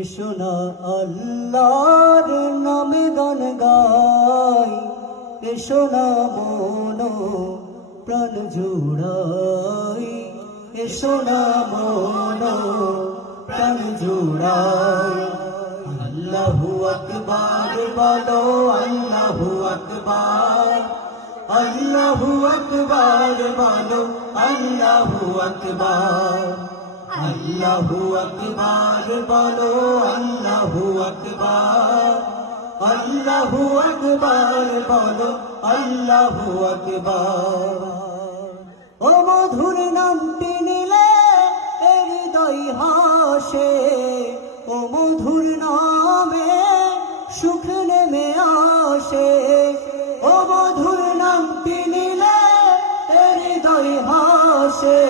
এসো না আল্লাহর নামে গান গাই, এসো না মন প্রাণ জুড়াই, এসো না মন প্রাণ জুড়াই। আল্লাহু আকবার বলো, আল্লাহু আকবার, আল্লাহু আকবার বলো, আল্লাহু আকবার, আল্লাহু আকবার বলো, আল্লাহু আকবার, আল্লাহু আকবার বলো, আল্লাহু আকবার। ও মধুর নামটি নিলে হৃদয় হাসে, ও মধুর নামে সুখ নেমে আসে, ও মধুর নামটি নিলে হৃদয় হাসে,